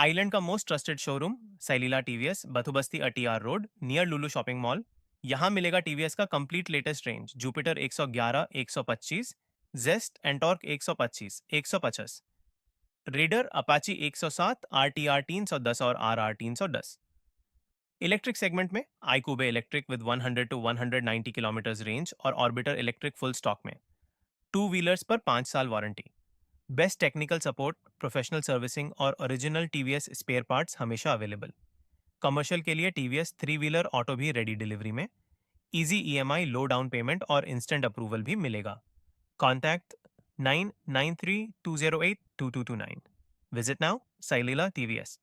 Island का most trusted showroom Sailila TVS, Bathubasti ATR road, near Lulu shopping mall. यहाँ मिलेगा TVS का complete latest range, Jupiter 111, 125, Zest Ntorq 125, 150, Raider Apache 107, RTR 310 और RR 310। Electric segment में iQube electric with 100 to 190 kilometre range और Orbiter electric full stock में। Two wheelers पर 5 साल warranty, best technical support, professional servicing और original TVS spare parts हमेशा available. Commercial के लिए टीवीएस 3 व्हीलर ऑटो भी रेडी डिलीवरी में। Easy EMI, low down payment और इंस्टेंट अप्रूवल भी मिलेगा। Contact 9932082229। Visit now Sailila TVS.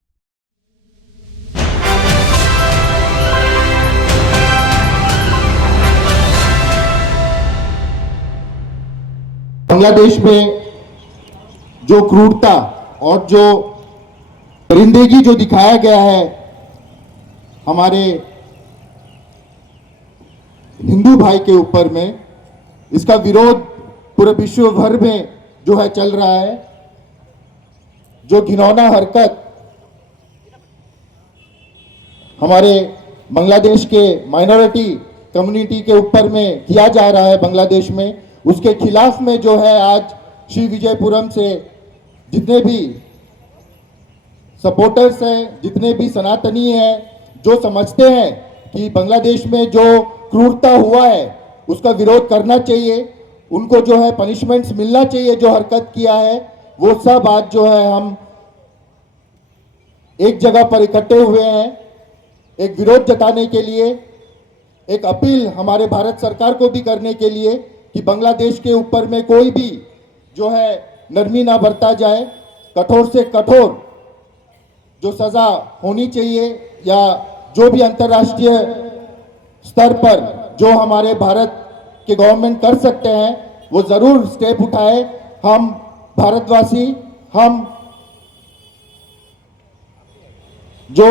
Bangladesh में जो क्रूरता और जो परिंदगी जो दिखाया गया है हमारे हिंदू भाई के ऊपर में, इसका विरोध पूरे विश्व भर में जो है चल रहा है। जो घिनौना हरकत हमारे बांग्लादेश के माइनॉरिटी कम्युनिटी के ऊपर में किया जा रहा है बांग्लादेश में, उसके खिलाफ में जो है आज श्री विजयपुरम से जितने भी सपोर्टर्स हैं, जितने भी सनातनी हैं, जो समझते हैं कि बांग्लादेश में जो क्रूरता हुआ है उसका विरोध करना चाहिए, उनको जो है पनिशमेंट्स मिलना चाहिए जो हरकत किया है, वो सब आज जो है हम एक जगह पर इकट्ठे हुए हैं एक विरोध जताने के लिए, एक अपील हमारे भारत सरकार को भी करने के लिए कि बांग्लादेश के ऊपर में कोई भी जो है नरमी ना बरता जाए। कठोर से कठोर जो सजा होनी चाहिए या जो भी अंतर्राष्ट्रीय स्तर पर जो हमारे भारत के गवर्नमेंट कर सकते हैं वो जरूर स्टेप उठाए। हम भारतवासी, हम जो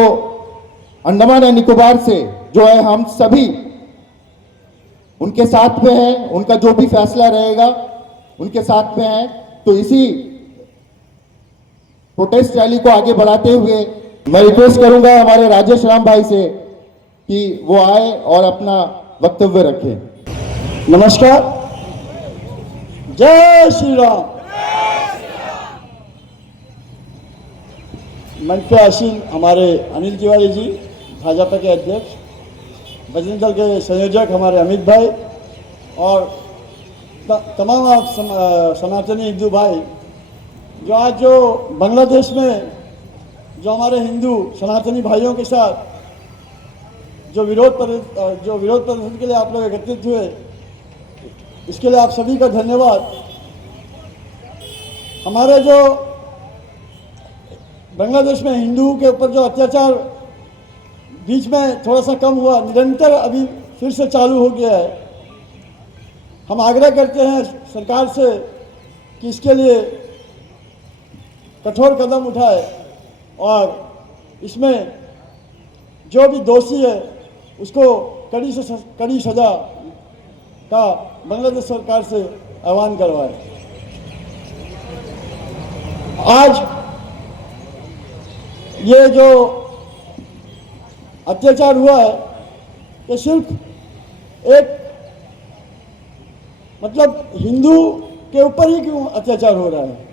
अंडमान एंड निकोबार से जो है हम सभी उनके साथ में हैं, उनका जो भी फैसला रहेगा उनके साथ में है। तो इसी प्रोटेस्ट रैली को आगे बढ़ाते हुए मैं रिक्वेस्ट करूंगा हमारे राजेश राम भाई से कि वो आए और अपना वक्तव्य रखें। नमस्कार, जय श्री राम। मंच पे आसीन हमारे अनिल तिवारी जी, भाजपा के अध्यक्ष, बजरंग दल के संयोजक हमारे अमित भाई और तमाम सनातनी हिंदू भाई जो आज जो बांग्लादेश में जो हमारे हिंदू सनातनी भाइयों के साथ जो विरोध प्रदर्शन के लिए आप लोग एकत्रित हुए, इसके लिए आप सभी का धन्यवाद। हमारे जो बांग्लादेश में हिंदू के ऊपर जो अत्याचार बीच में थोड़ा सा कम हुआ, निरंतर अभी फिर से चालू हो गया है। हम आग्रह करते हैं सरकार से कि इसके लिए कठोर कदम उठाए और इसमें जो भी दोषी है उसको कड़ी से कड़ी सजा का बांग्लादेश सरकार से आह्वान करवाए। आज ये जो अत्याचार हुआ है ये सिर्फ एक मतलब हिंदू के ऊपर ही क्यों अत्याचार हो रहा है,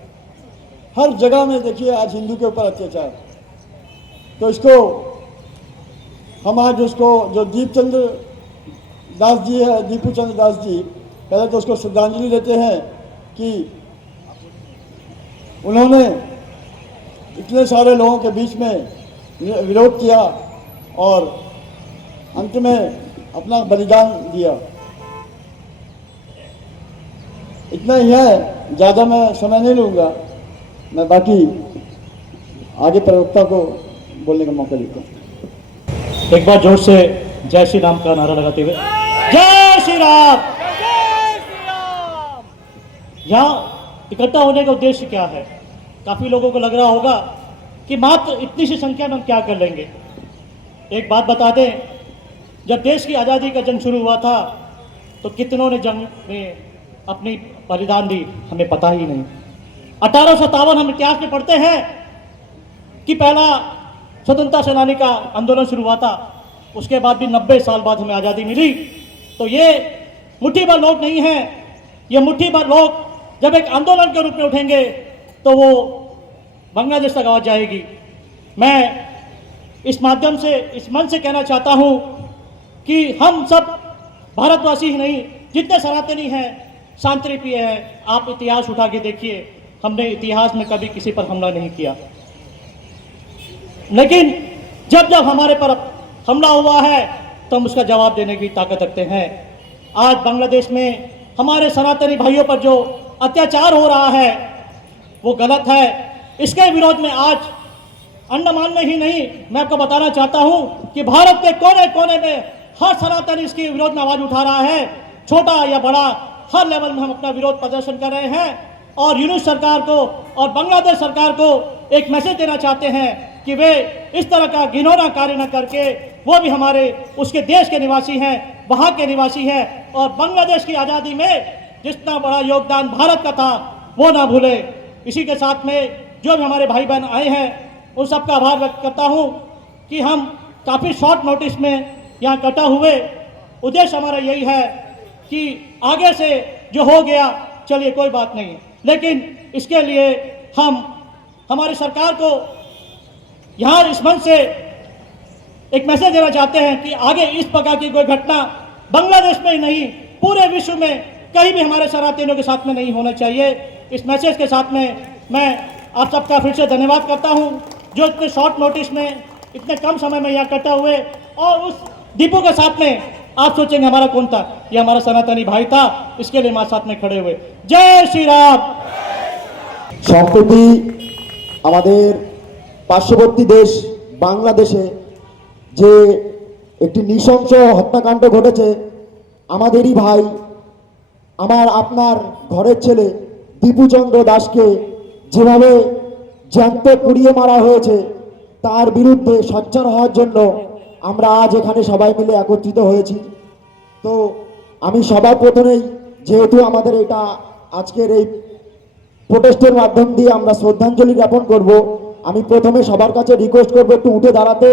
हर जगह में देखिए आज हिंदू के ऊपर अत्याचार। तो इसको हम आज उसको जो दीपचंद्र दास जी है, दीपू चंद्र दास जी, पहले तो उसको श्रद्धांजलि देते हैं कि उन्होंने इतने सारे लोगों के बीच में विरोध किया और अंत में अपना बलिदान दिया। इतना ही है, ज़्यादा मैं समय नहीं लूँगा, मैं बाकी आगे प्रवक्ता को बोलने का मौका देता हूँ। एक बार जोर से जय श्री राम का नारा लगाते हुए जय श्री राम। यहाँ इकट्ठा होने का उद्देश्य क्या है? काफी लोगों को लग रहा होगा कि मात्र इतनी सी संख्या में हम क्या कर लेंगे। एक बात बता दें, जब देश की आज़ादी का जंग शुरू हुआ था तो कितनों ने जंग में अपनी बलिदान दी, हमें पता ही नहीं। 1857 हम इतिहास में पढ़ते हैं कि पहला स्वतंत्रता सेनानी का आंदोलन शुरू हुआ था, उसके बाद भी 90 साल बाद हमें आज़ादी मिली। तो ये मुट्ठी भर लोग नहीं हैं, ये मुट्ठी भर लोग जब एक आंदोलन के रूप में उठेंगे तो वो बांग्लादेश तक आवाज जाएगी। मैं इस माध्यम से, इस मंच से कहना चाहता हूँ कि हम सब भारतवासी ही नहीं, जितने सनातनी हैं, शांतिप्रिय हैं, आप इतिहास उठा के देखिए, हमने इतिहास में कभी किसी पर हमला नहीं किया। लेकिन जब जब हमारे पर हमला हुआ है तो हम उसका जवाब देने की ताकत रखते हैं। आज बांग्लादेश में हमारे सनातनी भाइयों पर जो अत्याचार हो रहा है वो गलत है। इसके विरोध में आज अंडमान में ही नहीं, मैं आपको बताना चाहता हूं कि भारत के कोने कोने में हर सनातनी इसके विरोध में आवाज उठा रहा है। छोटा या बड़ा, हर लेवल में हम अपना विरोध प्रदर्शन कर रहे हैं और यूनुस सरकार को और बांग्लादेश सरकार को एक मैसेज देना चाहते हैं कि वे इस तरह का घिनौना कार्य न करके, वो भी हमारे उसके देश के निवासी हैं, वहाँ के निवासी हैं, और बांग्लादेश की आज़ादी में जितना बड़ा योगदान भारत का था वो ना भूले। इसी के साथ में जो भी हमारे भाई बहन आए हैं उन सबका आभार व्यक्त करता हूँ कि हम काफ़ी शॉर्ट नोटिस में यहाँ इकट्ठा हुए। उद्देश्य हमारा यही है कि आगे से जो हो गया चलिए कोई बात नहीं, लेकिन इसके लिए हम हमारी सरकार को यहाँ इस मंच से एक मैसेज देना चाहते हैं कि आगे इस प्रकार की कोई घटना बांग्लादेश में ही नहीं, पूरे विश्व में कहीं भी हमारे सनातनियों के साथ में नहीं होना चाहिए। इस मैसेज के साथ में मैं आप सबका फिर से धन्यवाद करता हूं जो इतने शॉर्ट नोटिस में, इतने कम समय में यहाँ इकट्ठा हुए। और उस दीपू के साथ में आप सोचेंगे हमारा कौन था, ये हमारा सनातनी भाई था, इसके लिए हमारे साथ में खड़े हुए। जय श्री राम। সম্প্রতি আমাদের পার্শ্ববর্তী দেশ বাংলাদেশে যে একটি নৃশংস হত্যাকাণ্ড ঘটেছে, আমাদেরই ভাই, আমার আপনার ঘরের ছেলে দীপুচন্দ্র দাসকে যেভাবে জ্যান্ত পুড়িয়ে মারা হয়েছে তার বিরুদ্ধে সোচ্চার হওয়ার জন্য আমরা আজ এখানে সবাই মিলে একত্রিত হয়েছি। তো আমি সবার প্রথমেই, যেহেতু আমাদের এটা আজকের এই প্রোটেস্টের মাধ্যম দিয়ে আমরা শ্রদ্ধাঞ্জলি জ্ঞাপন করব, আমি প্রথমে সবার কাছে রিকোয়েস্ট করব একটু উঠে দাঁড়াতে,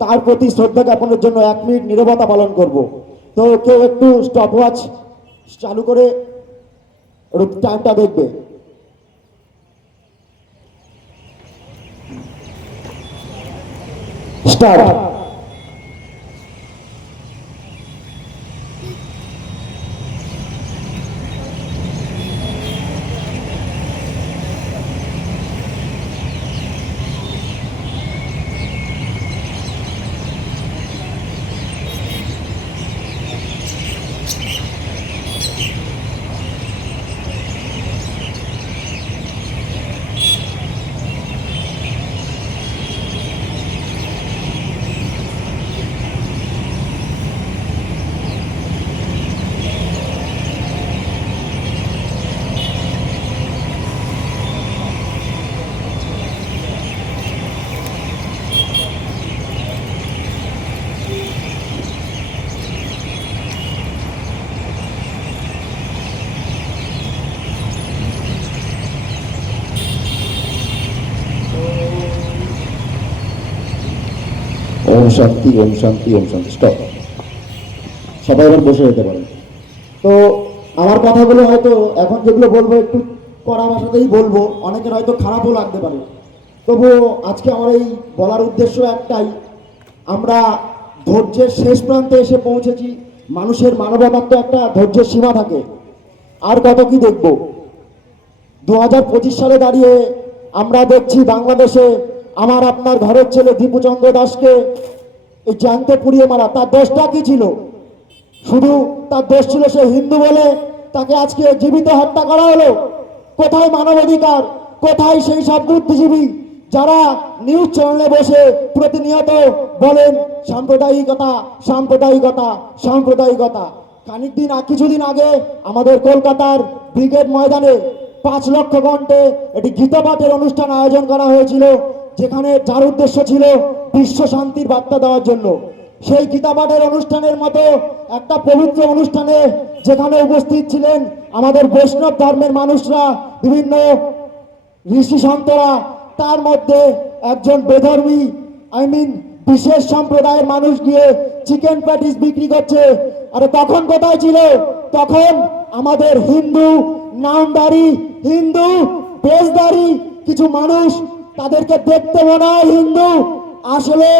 তার প্রতি শ্রদ্ধা জ্ঞাপনের জন্য 1 মিনিট নীরবতা পালন করব। তো কেউ একটু স্টপওয়াচ চালু করে টাইমটা দেখবে। স্টার্ট। ওম শান্তি, ওম শান্তি, ওম শান্তি। স্টপ। সবাই এবার বসে যেতে পারেন। তো আমার কথাগুলো হয়তো এখন যেগুলো বলবো একটু কড়া ভাষাতেই বলবো, অনেকের হয়তো খারাপও লাগতে পারে, তবুও আজকে আমার এই বলার উদ্দেশ্য একটাই, আমরা ধৈর্যের শেষ প্রান্তে এসে পৌঁছেছি। মানুষের মানবতার তো একটা ধৈর্যের সীমা থাকে, আর কত কি দেখব। 2025 সালে দাঁড়িয়ে আমরা দেখছি বাংলাদেশে আমার আপনার ঘরের ছেলে দীপুচন্দ্র দাসকে এই জ্যান্ত পুড়িয়ে মারা। তার দোষটা কি ছিল? শুধু তার দোষ ছিল সে হিন্দু বলে তাকে আজকে জীবিত হত্যা করা হলো। কোথায় মানবাধিকার, কোথায় সেই সব বুদ্ধিজীবী যারা নিউজ চ্যানেলে বসে প্রতিনিয়ত বলেন সাম্প্রদায়িকতা, সাম্প্রদায়িকতা, সাম্প্রদায়িকতা? কিছুদিন আগে আমাদের কলকাতার ব্রিগেড ময়দানে 5 লক্ষ কণ্ঠে একটি গীতাপাঠের অনুষ্ঠান আয়োজন করা হয়েছিল, যেখানে যার উদ্দেশ্য ছিল বিশ্ব শান্তির বার্তা দেওয়ার জন্য। সেই গীতাপাঠের অনুষ্ঠানের মতো একটা পবিত্র অনুষ্ঠানে যেখানে উপস্থিত ছিলেন আমাদের বৈষ্ণব ধর্মের মানুষরা, বিভিন্ন ঋষি সন্তরা, তার মধ্যে একজন বেধর্মী বিশেষ সম্প্রদায়ের মানুষ গিয়ে চিকেন প্যাটিস বিক্রি করছে। আরে তখন কোথায় ছিল? তখন আমাদের হিন্দু নামধারী, হিন্দু বেশধারী কিছু মানুষ, তাদেরকে দেখতে মনে হয় হিন্দু, আসলে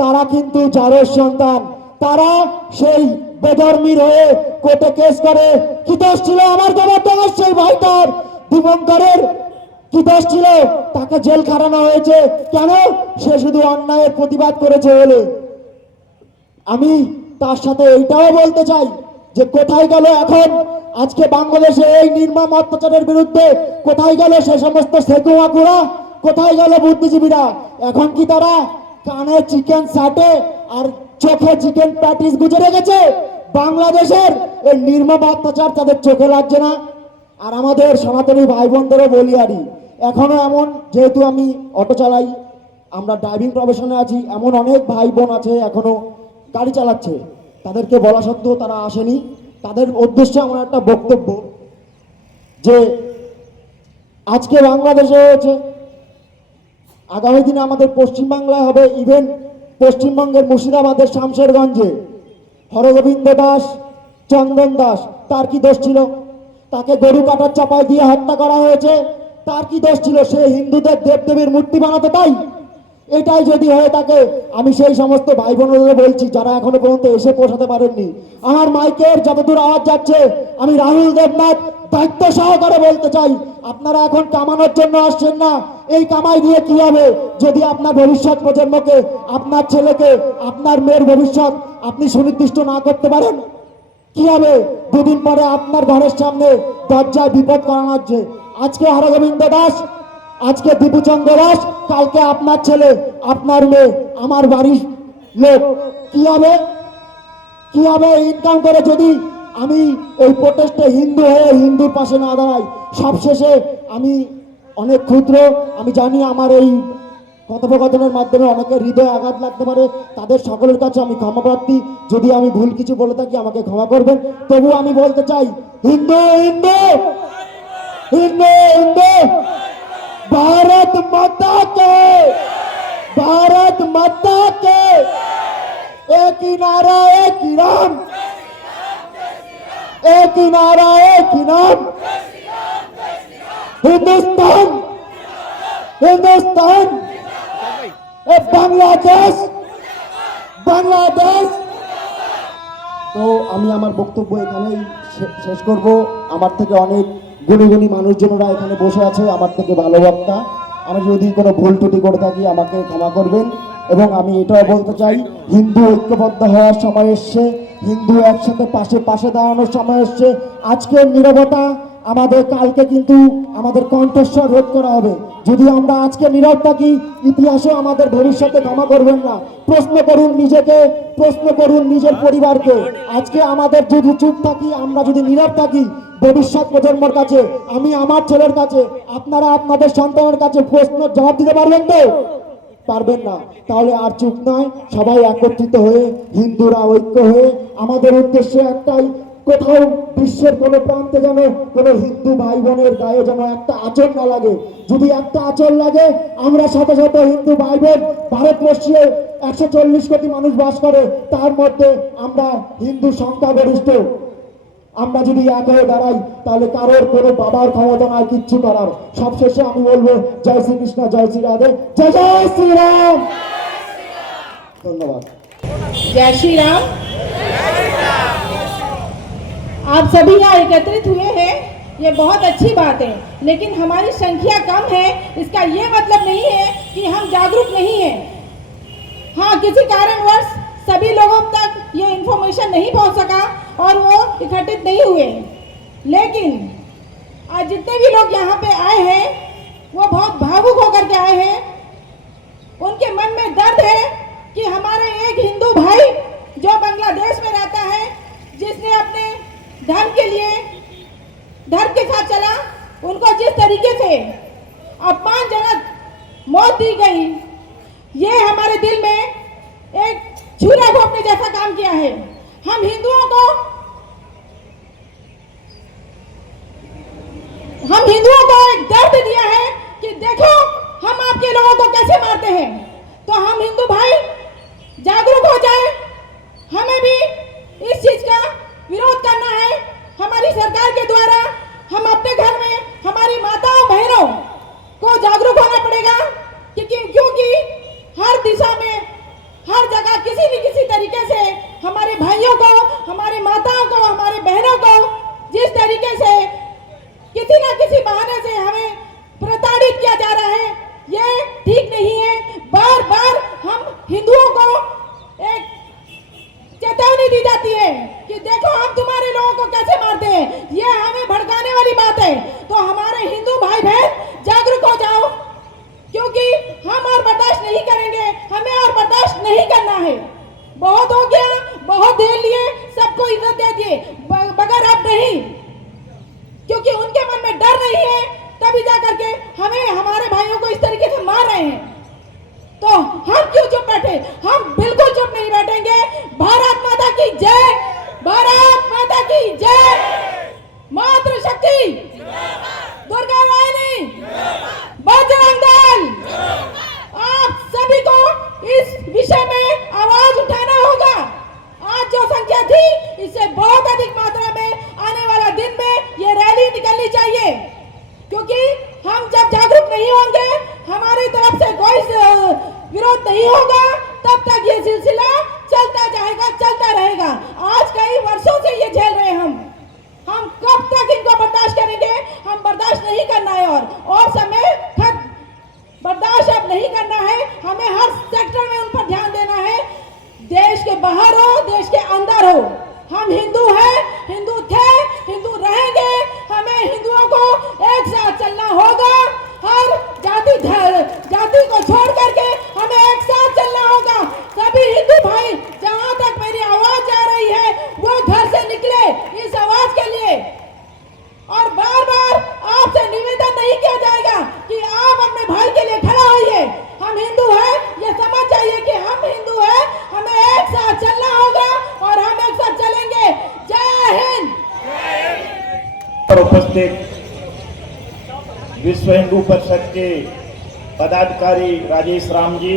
তারা কিন্তু জারের সন্তান। তারা সেই বেধর্মীর হয়ে কোর্টে কেস করে। কি দোষ ছিল আমার গোবর্ধনের সেই ভাইটার, দীপঙ্করের? কি দোষ ছিল? তাকে জেল খাটানো হয়েছে কেন? সে শুধু অন্যায়ের প্রতিবাদ করেছে বলে। আমি তার সাথে এইটাও বলতে চাই যে কোথায় গেল এখন আজকে বাংলাদেশে এই নির্মম অত্যাচারের বিরুদ্ধে? কোথায় গেল সে সমস্ত সেকু মাকুরা? কোথায় গেল বুদ্ধিজীবীরা? এখন কি তারা কানে চিকেন সাটে আর চোখে চিকেন প্যাটিস গুজে রেখেছে? বাংলাদেশের এই নির্মম অত্যাচার তাদের চোখে লাগছে না? আর আমাদের সনাতনী ভাই বোনদেরও বলি, আরই এখনো এমন, যেহেতু আমি অটো চালাই, আমরা ড্রাইভিং প্রফেশনে আছি, এমন অনেক ভাই বোন আছে এখনো গাড়ি চালাচ্ছে, তাদেরকে বলা সত্ত্বেও তারা আসেনি। তাদের উদ্দেশ্যে আমার একটা বক্তব্য যে আজকে বাংলাদেশে হয়েছে, আগামী দিনে আমাদের পশ্চিমবাংলায় হবে। ইভেন পশ্চিমবঙ্গের মুর্শিদাবাদের শামশেরগঞ্জে হরগোবিন্দ দাস, চন্দন দাস, তার কি দোষ ছিল? তাকে গরু কাটার চাপায় দিয়ে হত্যা করা হয়েছে। তার কি দোষ ছিল? সে হিন্দুদের দেবদেবীর মূর্তি বানাতে, তাই? এটাই যদি হয়ে থাকে, আমি সেই সমস্ত ভাই বোনদের বলছি যারা এখনো পর্যন্ত এসে পৌঁছাতে পারেননি, আমার মাইকের যতদূর আওয়াজ যাচ্ছে, আমি রাহুল দেবনাথ দায়িত্ব সহকারে বলতে চাই, আপনারা এখন কামানোর জন্য আসছেন না। এই কামাই দিয়ে কি হবে যদি আপনার ভবিষ্যৎ প্রজন্মকে, আপনার ছেলেকে, আপনার মেয়ের ভবিষ্যৎ আপনি সুনির্দিষ্ট না করতে পারেন? কি হবে? দুদিন পরে আপনার ঘরের সামনে দরজায় বিপদ করানো হচ্ছে। আজকে হরগোবিন্দ দাস, আজকে দীপুচন্দ্র দাস, কালকে আপনার ছেলে, আপনার মেয়ে, আমার বাড়ির লোক। কি হবে? কি হবে ইনকাম করে যদি আমি এই প্রোটেস্টে হিন্দু হয়ে হিন্দুর পাশে না দাঁড়াই? সবশেষে আমি অনেক ক্ষুদ্র, আমি জানি আমার এই কথোপকথনের মাধ্যমে অনেকের হৃদয়ে আঘাত লাগতে পারে, তাদের সকলের কাছে আমি ক্ষমাপ্রার্থী। যদি আমি ভুল কিছু বলে থাকি আমাকে ক্ষমা করবেন। তবু আমি বলতে চাই, হিন্দু হিন্দু হিন্দু হিন্দু, भारत माता के, भारत माता के, एक ही नारा एक ही नाम, एक ही नारा एक ही नाम, हिंदुस्तान हिंदुस्तान, बांग्लादेश बांग्लादेश। তো আমি আমার বক্তব্য এখানেই শেষ করব। আমার থেকে অনেক গুণী গুণী মানুষজনরা এখানে বসে আছে, আমার থেকে ভালো বক্তা। আমি যদি কোনো ভুল ত্রুটি করে থাকি আমাকে ক্ষমা করবেন। এবং আমি এটাও বলতে চাই, হিন্দু ঐক্যবদ্ধ হওয়ার সময় এসছে, হিন্দু একসাথে পাশে পাশে দাঁড়ানোর সময় এসছে। আজকের নীরবতা আমাদের কালকে কিন্তু আমাদের কণ্ঠস্বর রোধ করা হবে। যদি আমরা আজকে নীরব থাকি, ইতিহাসে আমাদের ভবিষ্যতে ক্ষমা করবেন না। প্রশ্ন করুন নিজেকে, প্রশ্ন করুন নিজের পরিবারকে। আজকে আমাদের যদি চুপ থাকি, আমরা যদি নীরব থাকি, ভবিষ্যৎ প্রজন্মের কাছে, আমি আমার ছেলের কাছে, আপনারা আপনাদের সন্তানের কাছে প্রশ্ন জবাব দিতে পারবেন তো? পারবেন না। তাহলে আর চুপ নয়, সবাই একত্রিত হয়ে, হিন্দুরা ঐক্য হয়ে, আমাদের উদ্দেশ্য একটাই, কোথাও বিশ্বের কোনো প্রান্তে যেন কোনো হিন্দু ভাই বোনের গায়ে যেন একটা আঁচল না লাগে। যদি একটা আঁচল লাগে, আমরা শত শত হিন্দু ভাই বোন, ভারতবর্ষে 140 কোটি মানুষ বাস করে, তার মধ্যে আমরা হিন্দু সংখ্যাগরিষ্ঠ। আমরা যদি এক হয়ে দাঁড়াই, তাহলে কারোর কোনো বাবার ক্ষমতা নাই কিচ্ছু করার। সবশেষে আমি বলবো, জয় শ্রীকৃষ্ণ, জয় শ্রী রাধে, জয় জয় শ্রীরাম। ধন্যবাদ। जय श्री राम। आप सभी यहाँ एकत्रित हुए हैं, ये बहुत अच्छी बात है, लेकिन हमारी संख्या कम है इसका ये मतलब नहीं है कि हम जागरूक नहीं हैं। हाँ, किसी कारणवश सभी लोगों तक ये इन्फॉर्मेशन नहीं पहुंच सका और वो इकट्ठित नहीं हुए। लेकिन आज जितने भी लोग यहाँ पे आए हैं वो बहुत भावुक होकर के आए हैं। उनके मन में दर्द है कि हमारे एक हिंदू भाई जो बांग्लादेश में रहता है, जिसने अपने धर्म के लिए धर्म के साथ चला, उनको जिस तरीके से अपमानजनक मौत दी गई, ये हमारे दिल में एक छुरा घोंपने जैसा काम किया है। हम हिंदुओं को एक दर्द दिया है कि देखो हम आपके लोगों को कैसे मारते हैं। तो हम हिंदू भाई जागरूक हो जाए, हमें भी इस चीज का विरोध करना है। हमारी सरकार के द्वारा हम अपने घर में हमारी माताओं बहनों को जागरूक होना पड़ेगा, क्योंकि हर दिशा में हर जगह किसी न किसी तरीके से हमारे भाइयों को, हमारे माताओं को, हमारे बहनों को जिस तरीके से किसी न किसी बहाने से हमें प्रताड़ित किया जा रहा है, ये ठीक नहीं है। बार बार हम हिंदुओं को एक चेतावनी दी जाती है कि देखो हम तुम्हारे लोगों को कैसे मारते हैं, ये हमें भड़काने वाली बात है। तो हमारे हिंदू भाई बहन जागरूक हो जाओ, क्योंकि हम और बर्दाश्त नहीं करेंगे, हमें और बर्दाश्त नहीं करना है। बहुत हो गया, बहुत देर लिए, सबको इज्जत दे दिए, मगर अब नहीं, क्योंकि उनके मन में डर नहीं है, तभी जाकर के हमें हमारे भाइयों को इस तरीके से मार रहे हैं। तो हम क्यों चुप बैठे? हम बिल्कुल चुप नहीं बैठेंगे। भारत माता की जय, भारत माता की जय, मातृशक्ति, दुर्गा वाहिनी, बजरंग दल। आप सभी को इस विषय में आवाज उठाना होगा। आज जो संख्या थी, इससे बहुत अधिक मात्रा में आने वाला दिन में ये रैली निकलनी चाहिए, क्योंकि हम जब जागरूक नहीं होंगे, हमारी तरफ से कोई विरोध नहीं होगा, तब तक ये सिलसिला चलता जाएगा, चलता रहेगा। आज कई वर्षों से ये झेल रहे हैं हम कब तक इनको बर्दाश्त करेंगे? हम बर्दाश्त नहीं करना है और समय खत्म। बर्दाश्त अब नहीं करना है, हमें हर सेक्टर में उन पर ध्यान देना है। देश के बाहर हो, देश के अंदर हो, हम हिंदू हैं, हिंदू थे, हिंदू रहेंगे। हमें हिंदुओं को एक साथ चलना होगा। हर जाति को छोड़ करके हमें एक साथ चलना होगा। सभी हिंदू भाई, जहां तक मेरी आवाज जा रही है, वो घर से निकले इस आवाज के लिए। और बार बार आपसे निवेदन नहीं किया जाएगा कि आप अपने भाई के लिए खड़ा होइए। हम हिंदू हैं, ये समझ जाइए कि हम हिंदू हैं, हमें एक साथ चलना होगा और हम एक साथ चलेंगे। जय हिंद। पर उपस्थित विश्व हिंदू परिषद के पदाधिकारी राजेश राम जी,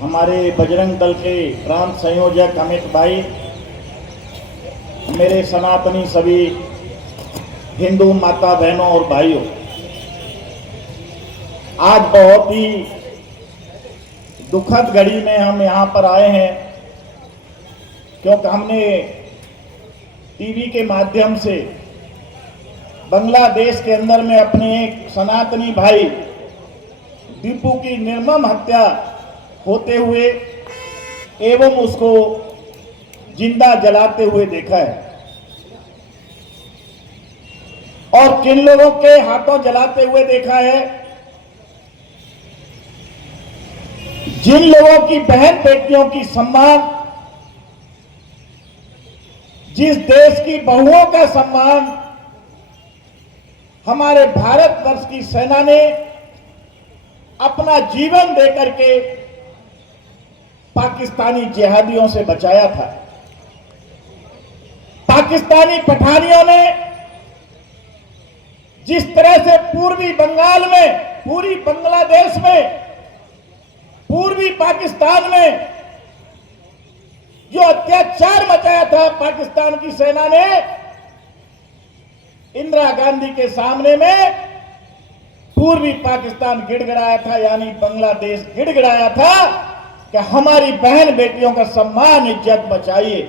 हमारे बजरंग दल के प्रांत संयोजक अमित भाई, मेरे सनातनी सभी हिंदू माता बहनों और भाइयों, आज बहुत ही दुखद घड़ी में हम यहाँ पर आए हैं, क्योंकि हमने टीवी के माध्यम से बांग्लादेश के अंदर में अपने एक सनातनी भाई दीपू की निर्मम हत्या होते हुए एवं उसको जिंदा जलाते हुए देखा है। और किन लोगों के हाथों जलाते हुए देखा है? जिन लोगों की बहन बेटियों की सम्मान, जिस देश की बहुओं का सम्मान हमारे भारतवर्ष की सेना ने अपना जीवन देकर के पाकिस्तानी जिहादियों से बचाया था। पाकिस्तानी पठानियों ने जिस तरह से पूर्वी बंगाल में, पूरी बांग्लादेश में, पूर्वी पाकिस्तान में जो अत्याचार मचाया था पाकिस्तान की सेना ने, इंदिरा गांधी के सामने में पूर्वी पाकिस्तान गिड़गिड़ाया था, यानी बांग्लादेश गिड़गिड़ाया था कि हमारी बहन बेटियों का सम्मान इज्जत बचाइए।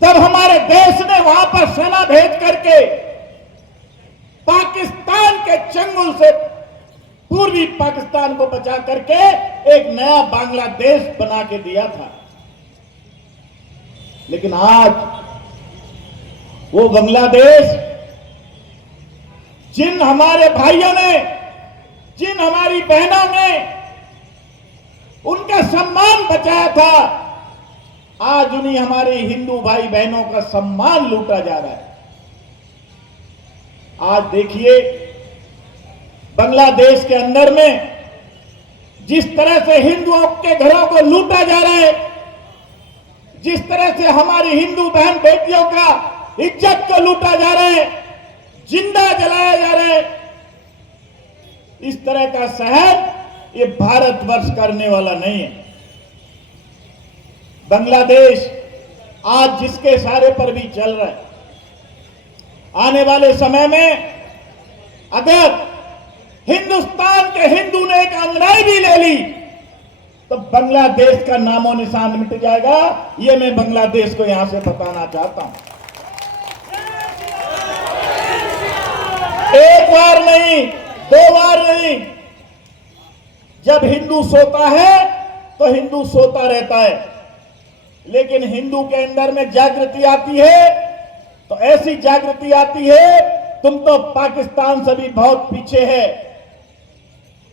तब हमारे देश ने वहां पर सेना भेज करके पाकिस्तान के चंगुल से पूर्वी पाकिस्तान को बचा करके एक नया बांग्लादेश बना के दिया था। लेकिन आज वो बांग्लादेश, जिन हमारे भाइयों ने, जिन हमारी बहनों ने उनका सम्मान बचाया था, आज उन्हीं हमारे हिंदू भाई बहनों का सम्मान लूटा जा रहा है। आज देखिए बांग्लादेश के अंदर में जिस तरह से हिंदुओं के घरों को लूटा जा रहा है, जिस तरह से हमारी हिंदू बहन बेटियों का इज्जत को लूटा जा रहा है, जिंदा जलाया जा रहा है, इस तरह का सहन ये भारतवर्ष करने वाला नहीं है। बांग्लादेश आज जिसके इशारे पर भी चल रहा है, आने वाले समय में अगर हिंदुस्तान के हिंदू ने एक अंगड़ाई भी ले ली तो बांग्लादेश का नामो निशान मिट जाएगा। ये मैं बांग्लादेश को यहां से बताना चाहता हूं। एक बार नहीं, दो बार नहीं, जब हिंदू सोता है तो हिंदू सोता रहता है, लेकिन हिंदू के अंदर में जागृति आती है तो ऐसी जागृति आती है, तुम तो पाकिस्तान से भी बहुत पीछे है।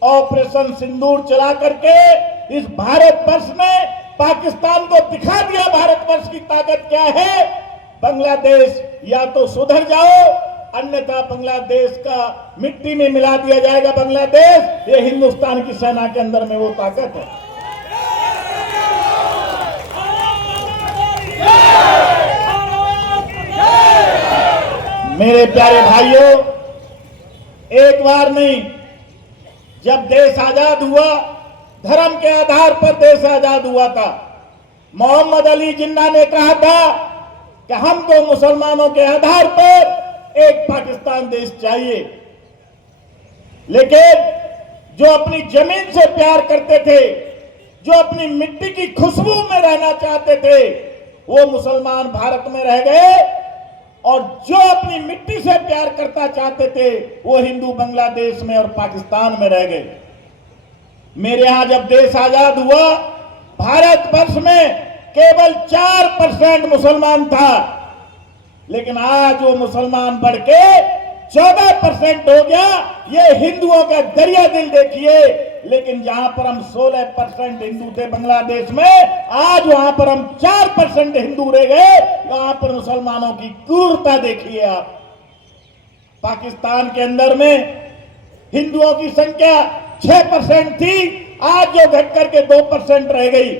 ऑपरेशन सिंदूर चला करके इस भारतवर्ष में पाकिस्तान को दिखा दिया भारतवर्ष की ताकत क्या है। बांग्लादेश या तो सुधर जाओ, अन्यथा बांग्लादेश का मिट्टी में मिला दिया जाएगा। बांग्लादेश ये हिंदुस्तान की सेना के अंदर में वो ताकत है। मेरे प्यारे भाइयों, एक बार नहीं, जब देश आजाद हुआ धर्म के आधार पर देश आजाद हुआ था। मोहम्मद अली जिन्ना ने कहा था कि हमको मुसलमानों के आधार पर एक पाकिस्तान देश चाहिए, लेकिन जो अपनी जमीन से प्यार करते थे, जो अपनी मिट्टी की खुशबू में रहना चाहते थे, वो मुसलमान भारत में रह गए, और जो अपनी मिट्टी से प्यार करता चाहते थे वो हिंदू बांग्लादेश में और पाकिस्तान में रह गए। मेरे यहां जब देश आजाद हुआ भारतवर्ष में केवल 4% मुसलमान था, लेकिन आज वो मुसलमान बढ़ के 14% हो गया। ये हिंदुओं का दरिया दिल देखिए। लेकिन जहां पर हम 16% हिंदू थे बांग्लादेश में, आज वहां पर हम 4% हिंदू रह गए। वहां पर मुसलमानों की क्रूरता देखिए आप। पाकिस्तान के अंदर में हिंदुओं की संख्या 6% थी, आज जो घट करके 2% रह गई।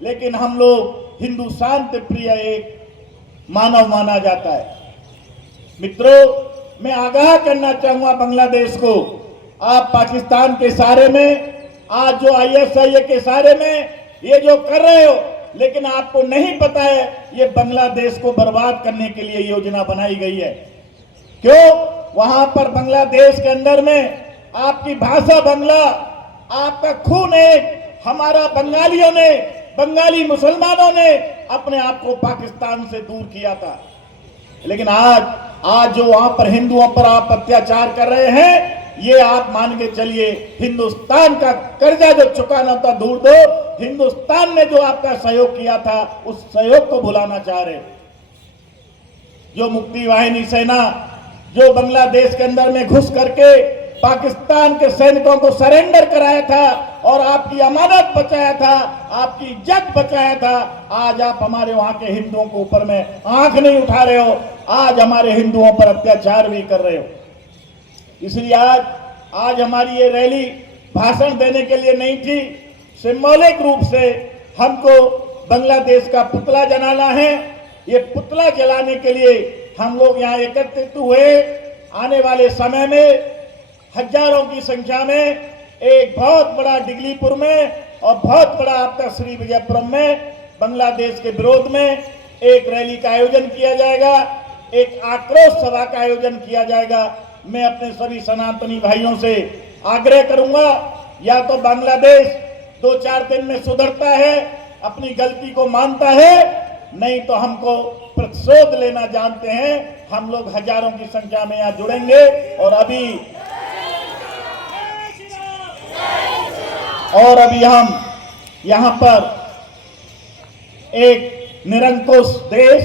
लेकिन हम लोग हिंदू शांति प्रिय एक मानव माना जाता है। मित्रों, मैं आगाह करना चाहूंगा बांग्लादेश को, आप पाकिस्तान के इशारे में, आज जो ISIS के इशारे में ये जो कर रहे हो, लेकिन आपको नहीं पता है ये बांग्लादेश को बर्बाद करने के लिए योजना बनाई गई है। क्यों? वहां पर बांग्लादेश के अंदर में आपकी भाषा बांग्ला, आपका खून एक, हमारा बंगालियों ने, बंगाली मुसलमानों ने अपने आप को पाकिस्तान से दूर किया था। लेकिन आज जो वहां पर हिंदुओं पर आप अत्याचार कर रहे हैं, ये आप मान के चलिए हिंदुस्तान का कर्जा जो चुकाना था दूर दो, हिंदुस्तान ने जो आपका सहयोग किया था उस सहयोग को भुलाना चाह रहे। जो मुक्ति वाहिनी सेना जो बांग्लादेश के अंदर में घुस करके पाकिस्तान के सैनिकों को सरेंडर कराया था और आपकी अमानत बचाया था, आपकी इज्जत बचाया था, आज आप हमारे वहां के हिंदुओं के ऊपर में आंख नहीं उठा रहे हो, आज हमारे हिंदुओं पर अत्याचार भी कर रहे हो। इसलिए आज हमारी ये रैली भाषण देने के लिए नहीं थी, सिंबॉलिक रूप से हमको बांग्लादेश का पुतला जलाना है। ये पुतला जलाने के लिए हम लोग यहाँ एकत्रित हुए। आने वाले समय में हजारों की संख्या में एक बहुत बड़ा डिगलीपुर में और बहुत बड़ा आपका श्री विजयपुरम में बांग्लादेश के विरोध में एक रैली का आयोजन किया जाएगा, एक आक्रोश सभा का आयोजन किया जाएगा। मैं अपने सभी सनातनी भाइयों से आग्रह करूंगा, या तो बांग्लादेश 2-4 दिन में सुधरता है, अपनी गलती को मानता है, नहीं तो हमको प्रतिशोध लेना जानते हैं। हम लोग हजारों की संख्या में यहाँ जुड़ेंगे और अभी हम यहाँ पर एक निरंकुश देश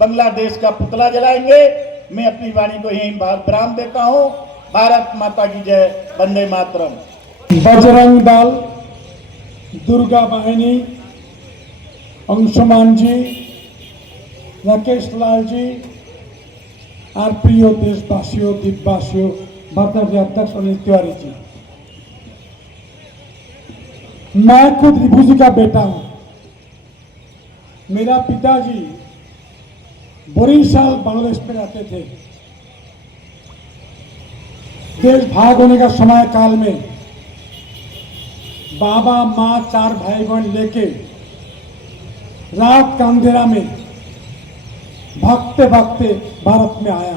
बांग्लादेश का पुतला जलाएंगे। मैं अपनी वाणी को यहीं विराम देता हूँ। भारत माता की जय, वंदे मातरम। बजरंग दल, दुर्गा वाहिनी, अंशुमान जी, राकेश लाल जी और प्रिय देशवासियों, द्वीपवासियों, भाजपा के अध्यक्ष अनिल तिवारी जी, मैं खुद रिभू जी का बेटा हूं। मेरा पिताजी बड़ी साल बांग्लादेश में रहते थे। देश भाग होने का समय काल में बाबा माँ 4 भाई बहन लेके रात का अंधेरा में भागते भागते भारत में आया।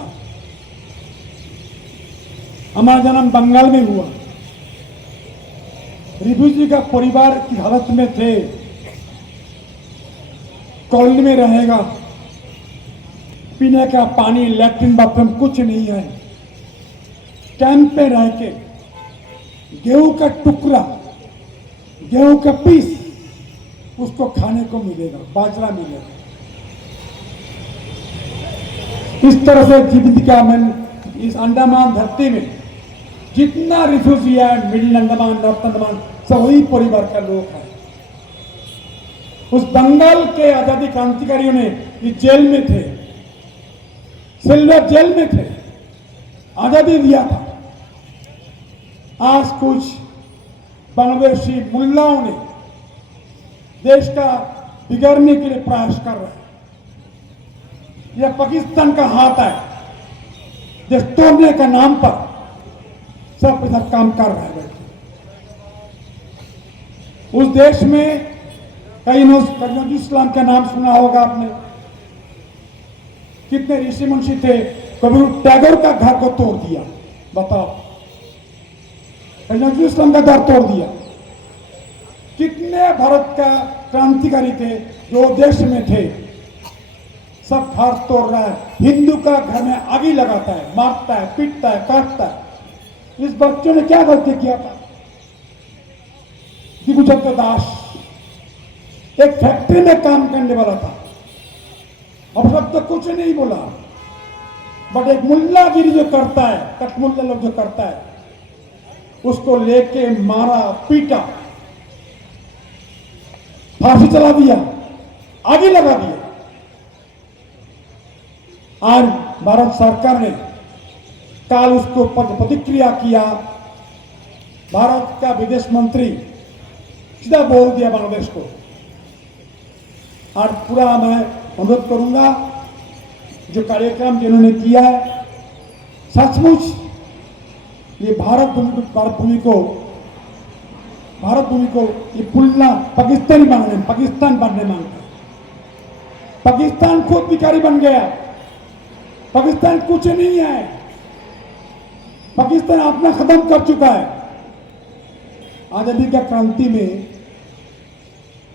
हमारा जन्म बंगाल में हुआ। रिफ्यूजी का परिवार की हालत में थे, कॉलोनी में रहेगा, पीने का पानी, लैट्रिन, बाथरूम कुछ नहीं है। कैंप पे रह के गेहूं का टुकड़ा, गेहूं का पीस उसको खाने को मिलेगा, बाजरा मिलेगा। इस तरह से जीविका में इस अंडमान धरती में जितना रिफ्यूजी है, मिडिल अंडमान, नॉर्थ अंडमान, सब वही परिवार का लोग हैं। उस बंगाल के आजादी क्रांतिकारियों ने इस जेल में थे, सिल्वर जेल में थे, आजादी दिया था। आज कुछ बांग्लादेशी मुल्लाओं ने देश का बिगाड़ने के लिए प्रयास कर रहे हैं। यह पाकिस्तान का हाथ है, देश तोड़ने का नाम पर सब इधर काम कर रहे हैं। उस देश में कई नजरुल इस्लाम का नाम सुना होगा आपने। कितने ऋषि मुंशी थे, कबीर टैगोर का घर को तोड़ दिया। बताओ, नजरुल इस्लाम का घर तोड़ दिया। कितने भारत का क्रांतिकारी थे जो देश में थे, सब घर तोड़ रहा है। हिंदू का घर में आगी लगाता है, मारता है, पीटता है, काटता है। इस बच्चों ने क्या गलती किया था? दिग्विजय दास एक फैक्ट्री में काम करने वाला था, अब सब तो कुछ नहीं बोला, बट एक मुल्लागिरी जो करता है, कटमुल्ला लोग जो करता है, उसको लेके मारा, पीटा, फांसी चला दिया, आगे लगा दिया। आज भारत सरकार ने कल उसको प्रतिक्रिया किया। भारत का विदेश मंत्री सीधा बोल दिया बांग्लादेश को। और पूरा मैं अनुरोध करूंगा, जो कार्यक्रम जिन्होंने किया है, सचमुच ये भारत भूमि को ये पुल्ला पाकिस्तान बनने मांगते। पाकिस्तान खुद भिखारी बन गया। पाकिस्तान कुछ नहीं है। पाकिस्तान अपना खत्म कर चुका है। आजादी का क्रांति में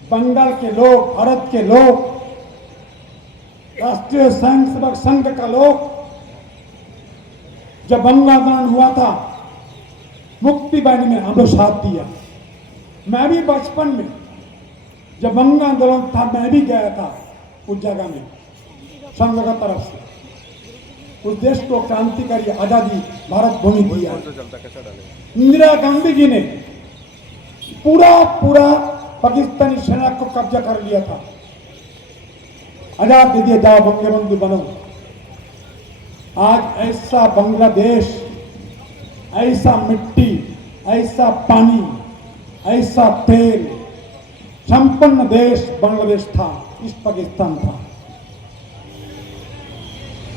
बंगाल के लोग, भारत के लोग, राष्ट्रीय स्वयं सेवक संघ का लोग, जब बंग आंदोलन हुआ था, मुक्ति बाहिनी में हम लोग साथ दिया। मैं भी बचपन में जब बंग आंदोलन था, मैं भी गया था उस जगह में, संघ का तरफ से। उस देश को क्रांतिकारी आजादी भारत भूमि दिया। इंदिरा गांधी जी ने पूरा पाकिस्तानी सेना को कब्जा कर लिया था। आजाद दे दिया, जाओ बंगबंधु बनो। आज ऐसा बांग्लादेश, ऐसा मिट्टी, ऐसा पानी, ऐसा तेल संपन्न देश बांग्लादेश था, इस पाकिस्तान था।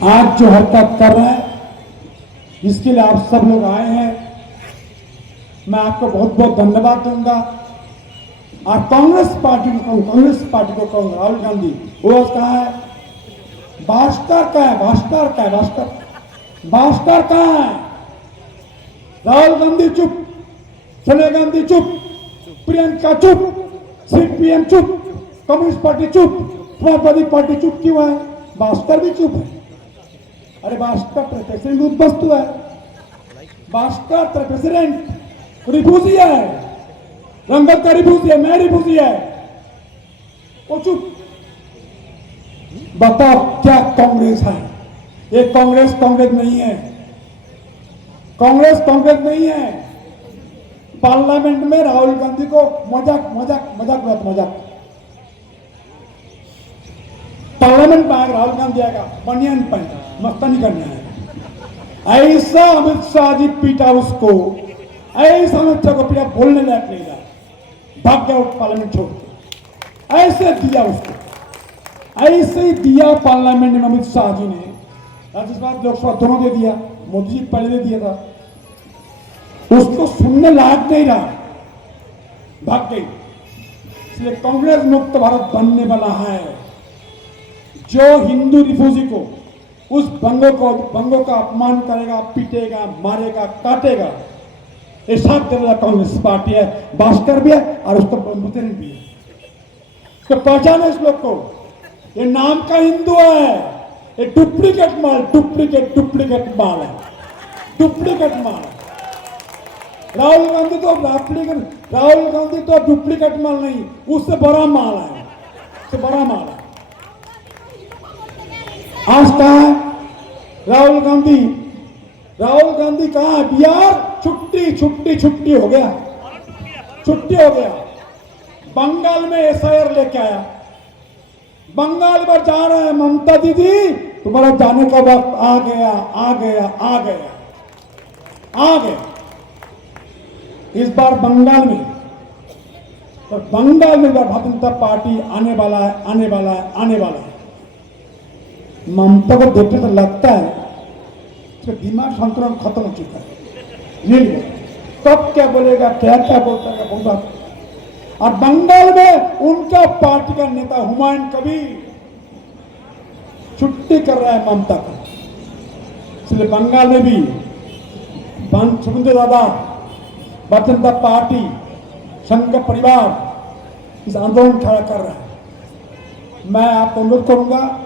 आज जो हरकत कर रहा है, इसके लिए आप सब लोग आए हैं, मैं आपको बहुत बहुत धन्यवाद दूंगा। और कांग्रेस पार्टी को कहूंगा, राहुल गांधी वो कहा है, भास्कर कहाँ है? राहुल गांधी चुप, सोनिया गांधी चुप, प्रियंका चुप, सीपीएम चुप, कम्युनिस्ट पार्टी चुप, समाजवादी पार्टी चुप क्यों है? भास्कर भी चुप है। अरे भास्कर प्रेसिडेंट वस्तु है, भास्कर प्रेसिडेंट रिफ्यूजी है, रंगत का रिफ्यूजी है, मैं रिफ्यूजी है, वो चुप। बताओ क्या कांग्रेस है? ये कांग्रेस नहीं है। कांग्रेस नहीं है। पार्लियामेंट में राहुल गांधी को मजाक पार्लियामेंट में आएगा, राहुल गांधी आएगा बनियान पहन, मस्तानी करने आएगा। ऐसा अमित शाह जी पीटा उसको, ऐसा अमित शाह को पीटा, बोलने लायक नहीं रहा, भाग गया पार्लियामेंट छोड़ के। ऐसे दिया उसको, ऐसे ही दिया पार्लियामेंट में अमित शाह जी ने। राज्यसभा लोकसभा दोनों दे दिया, मोदी जी पहले दे दिया था, उसको सुनने लायक नहीं रहा, भाग गई। इसलिए कांग्रेस मुक्त भारत बनने वाला है। जो हिंदू रिफ्यूजी को, उस बंगों का अपमान करेगा, पीटेगा, मारेगा, काटेगा, ये साथ देने वाला कांग्रेस पार्टी है। भास्कर भी है और उसको मुतरिन भी है। उसको पहचाने इस लोग को, ये नाम का हिंदू है, ये डुप्लीकेट माल डुप्लीकेट माल है, डुप्लीकेट माल है। राहुल गांधी तो डुप्लीकेट माल नहीं, उससे बड़ा माल है, उससे बड़ा माल है। आज कहा है राहुल गांधी कहा है? बिहार छुट्टी हो गया, छुट्टी हो गया। बंगाल में एसआईआर लेके आया, बंगाल पर जा रहे हैं ममता दीदी, तुम्हारा जाने का वक्त आ गया। इस बार बंगाल में भारतीय जनता पार्टी आने वाला है। ममता को देखते तो लगता है उसका दिमाग संतुलन खत्म हो चुका है। कब क्या बोलेगा, क्या बोलता है, बोलता। और बंगाल में उनका पार्टी का नेता हुमायूं कबीर छुट्टी कर रहा है ममता का। इसलिए बंगाल में भी सुमित्रा दादा, भारतीय जनता पार्टी, संघ परिवार इस आंदोलन खड़ा कर रहा है। मैं आपको अनुरोध करूंगा,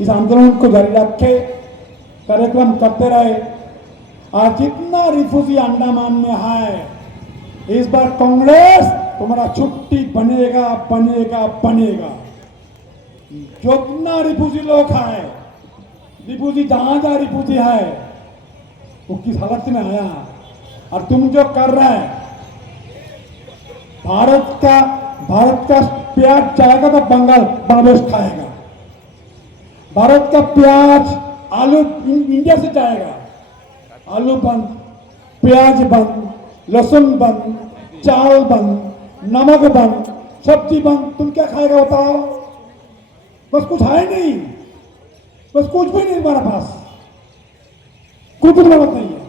इस आंदोलन को जारी रखे, कार्यक्रम करते रहे। आज जितना रिफ्यूजी अंडमान में है, इस बार कांग्रेस तुम्हारा छुट्टी बनेगा। जितना रिफ्यूजी लोग है, रिफ्यूजी जहां रिफ्यूजी है, वो किस हालत में आया, और तुम जो कर रहे हैं, भारत का प्याज जाएगा तो बांग्लादेश खाएगा। भारत का प्याज, आलू इंडिया से जाएगा, आलू बंद, प्याज बंद, लहसुन बंद, चावल बंद, नमक बंद, सब्जी बंद। तुम क्या खाएगा बताओ? बस कुछ है नहीं, बस कुछ भी नहीं तुम्हारे पास, कुछ जरूरत नहीं है।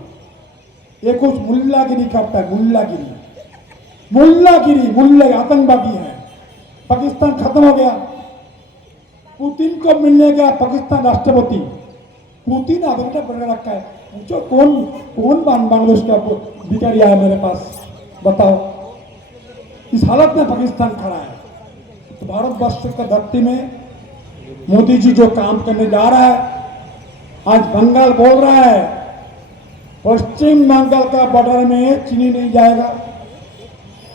ये कुछ मुल्लागिरी करता है, मुल्ला आतंकवादी है। पाकिस्तान खत्म हो गया, पुतिन को मिलने गया पाकिस्तान राष्ट्रपति, पुतिन आधुनिक बना रखा है। पूछो कौन बांग्लादेश का भिखारी आया मेरे पास, बताओ। इस हालत में पाकिस्तान खड़ा है। तो भारतवर्ष का धरती में मोदी जी जो काम करने जा रहा है, आज बंगाल बोल रहा है पश्चिम बंगाल का बॉर्डर में चीनी नहीं जाएगा,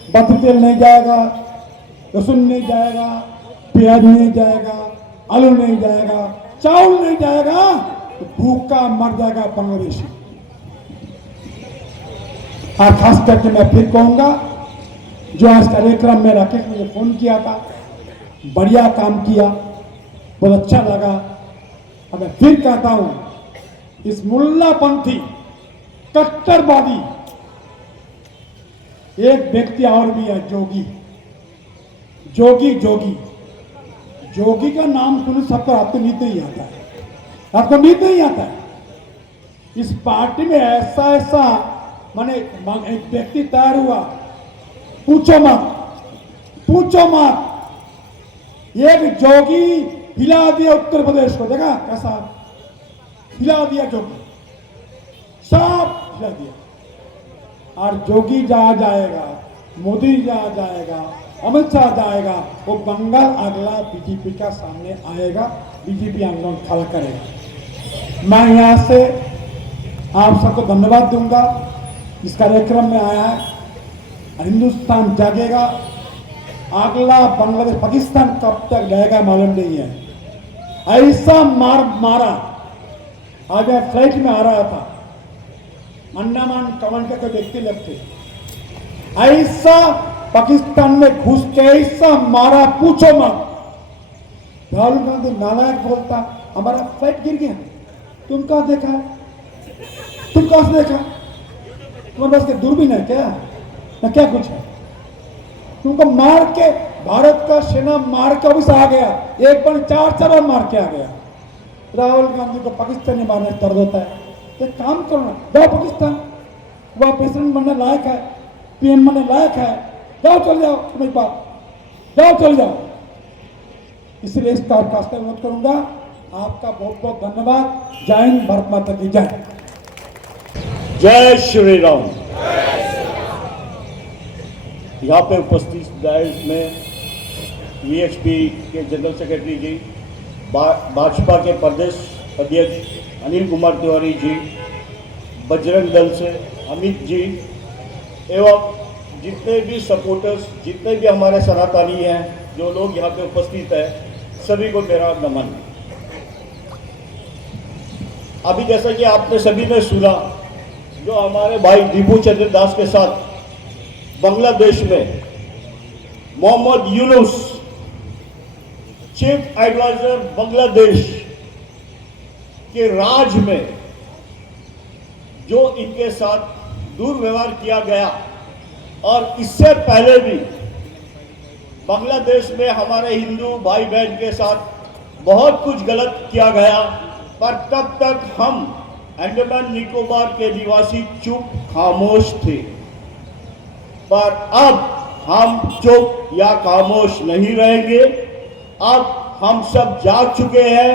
बत्ती तेल नहीं जाएगा, लहसुन नहीं जाएगा, प्याज नहीं जाएगा, आलू नहीं जाएगा, चावल नहीं जाएगा, तो भूखा मर जाएगा बांग्लादेशी। और खास करके मैं फिर कहूंगा, जो आज कार्यक्रम में राकेश मुझे फोन किया था, बढ़िया काम किया, बहुत अच्छा लगा। अब मैं फिर कहता हूं, इस मुल्लापंथी कट्टरवादी एक व्यक्ति और भी है, जोगी का नाम सुने सबको आपको नींद नहीं आता है, आपको नींद नहीं आता है। इस पार्टी में ऐसा माने एक व्यक्ति तैयार हुआ, पूछो मत। एक जोगी हिला दिया उत्तर प्रदेश को, देखा कैसा हिला दिया जोगी, सब हिला दिया। और जोगी जहाँ जाएगा, मोदी जहाँ जाएगा, अमित शाह जाएगा, वो बंगाल अगला बीजेपी का सामने आएगा, बीजेपी आंदोलन खड़ा करेगा। मैं यहाँ से आप सबको धन्यवाद दूंगा, इस कार्यक्रम में आया है। हिंदुस्तान जागेगा। अगला बांग्लादेश पाकिस्तान कब तक रहेगा मालूम नहीं है। ऐसा मारा। आज मैं फ्लाइट में आ रहा था, अंडमान कमांड के व्यक्ति लगते, ऐसा पाकिस्तान में घुस के ऐसा मारा, पूछो मत। राहुल गांधी नालायक बोलता, हमारा फ्लाइट गिर गया, तुम कहां देखा? तुम कहां से देखा? तुम्हारे पास दूरबीन है क्या? ना क्या कुछ है? तुमको मार के, भारत का सेना मार के ऑफिस आ गया, एक बार 4 बार मार के आ गया। राहुल गांधी को पाकिस्तानी मारने दर्द होता है। एक काम करो ना, जाओ पाकिस्तान, वह प्रेसिडेंट बनने लायक है, पीएम बनने लायक है। जाओ चल जाओ, तुम एक बार जाओ चल जाओ। इसलिए इस कारकास्ट का अनुरोध करूंगा। आपका बहुत बहुत धन्यवाद। जय हिंद, भारत माता की जय। जय श्री राम। यहाँ पे उपस्थित डायस में वीएचपी के जनरल सेक्रेटरी जी, भाजपा के प्रदेश अध्यक्ष अनिल कुमार तिवारी जी, बजरंग दल से अमित जी एवं जितने भी सपोर्टर्स, जितने भी हमारे सनातनी हैं, जो लोग यहाँ पे उपस्थित हैं, सभी को मेरा नमन। अभी जैसा कि आपने सभी ने सुना, जो हमारे भाई दीपू चंद्र दास के साथ बांग्लादेश में मोहम्मद यूनुस, चीफ एडवाइजर बांग्लादेश के राज में जो इनके साथ दुर्व्यवहार किया गया, और इससे पहले भी बांग्लादेश में हमारे हिंदू भाई बहन के साथ बहुत कुछ गलत किया गया, पर तब तक हम अंडमान निकोबार के निवासी चुप खामोश थे। पर अब हम चुप या खामोश नहीं रहेंगे। अब हम सब जाग चुके हैं,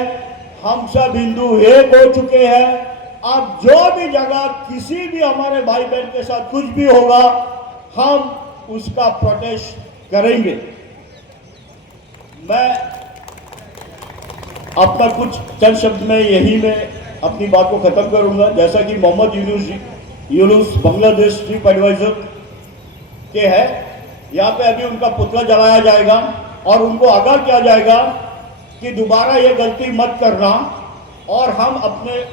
हम सब हिंदू एक हो चुके हैं। अब जो भी जगह किसी भी हमारे भाई बहन के साथ कुछ भी होगा, हम उसका प्रोटेस्ट करेंगे। मैं अपना कुछ चंद शब्द में यही में अपनी बात को खत्म करूंगा। जैसा कि मोहम्मद यूनुस बांग्लादेश चीफ एडवाइजर के है, यहाँ पे अभी उनका पुतला जलाया जाएगा और उनको आगाह किया जाएगा कि दोबारा ये गलती मत करना। और हम अपने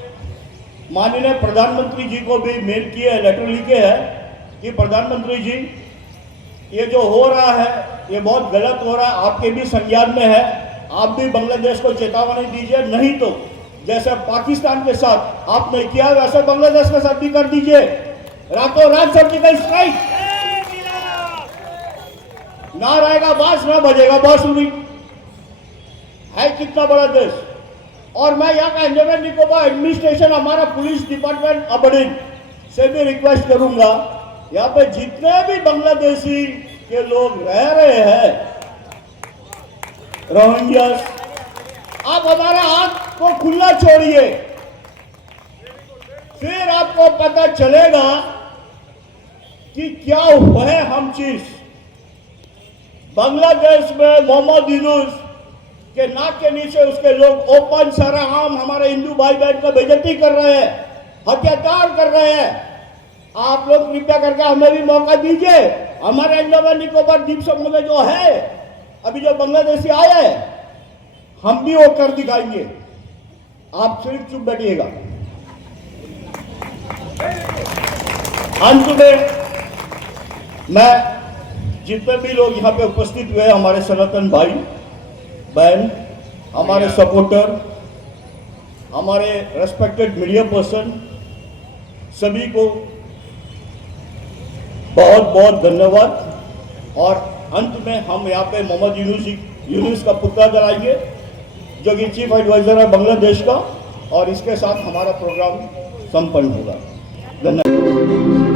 माननीय प्रधानमंत्री जी को भी मेल किए, लेटर लिखे हैं कि प्रधानमंत्री जी, ये जो हो रहा है ये बहुत गलत हो रहा है, आपके भी संज्ञान में है। आप भी बांग्लादेश को चेतावनी दीजिए, नहीं तो जैसे पाकिस्तान के साथ आपने किया वैसे बांग्लादेश के साथ भी कर दीजिए। रातों रात सर्जिकल स्ट्राइक, ना रहेगा बांस ना बजेगा बांसुरी। है कितना बड़ा देश। और मैं यहाँ का अंडमान निकोबार एडमिनिस्ट्रेशन, हमारा पुलिस डिपार्टमेंट अबडिन से भी रिक्वेस्ट करूंगा, यहाँ पे जितने भी बांग्लादेशी के लोग रह रहे हैं, रोहिंग्यास, आप हमारा हाथ को खुला छोड़िए, फिर आपको पता चलेगा कि क्या हुआ है हम चीज। बांग्लादेश में मोहम्मद यूनुस के नाक के नीचे उसके लोग ओपन सारा आम हमारे हिंदू भाई बहन का बेइज्जती कर रहे हैं, हत्याचार कर रहे हैं। आप लोग कृपया करके हमें भी मौका दीजिए। हमारे अंडमान निकोबार द्वीप समूह में जो है अभी जो बांग्लादेशी आए हैं, हम भी वो कर दिखाएंगे। आप सिर्फ चुप बैठिएगा। अंत में मैं जितने भी लोग यहाँ पे उपस्थित हुए, हमारे सनातन भाई बहन, हमारे सपोर्टर, हमारे रेस्पेक्टेड मीडिया पर्सन, सभी को बहुत बहुत धन्यवाद। और अंत में हम यहाँ पे मोहम्मद यूनुस का पुतला जलाएंगे, जो कि चीफ एडवाइजर है बांग्लादेश का, और इसके साथ हमारा प्रोग्राम संपन्न होगा। धन्यवाद।